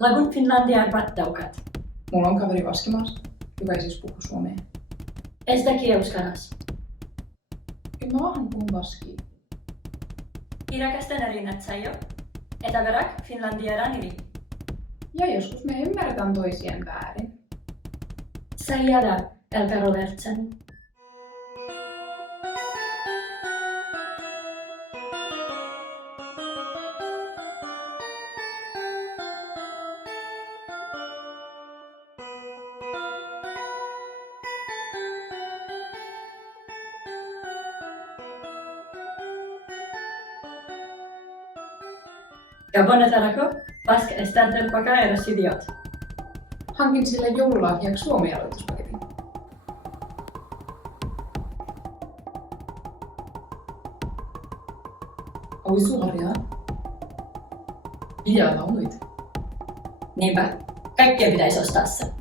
Lagun Finlandian vattaukat. Mulla on kaveri Vaskimaassa, joka ei siis puhu suomea. Estä kieuskaras. Kyllä mä vähän puhun vaskia. Irakasta narinat sajo. Etäverak Finlandiaran iri. Ja joskus me ymmärretään toisien väärin. Sajada elkarovertsen. Gabonetarako, paska estantel pakaeros idiot. Hankin sille joululahjaksi Suomi-aloituspaketin. Oi suoria. Vielä olit. Niinpä, kaikkien pitäisi ostaa se.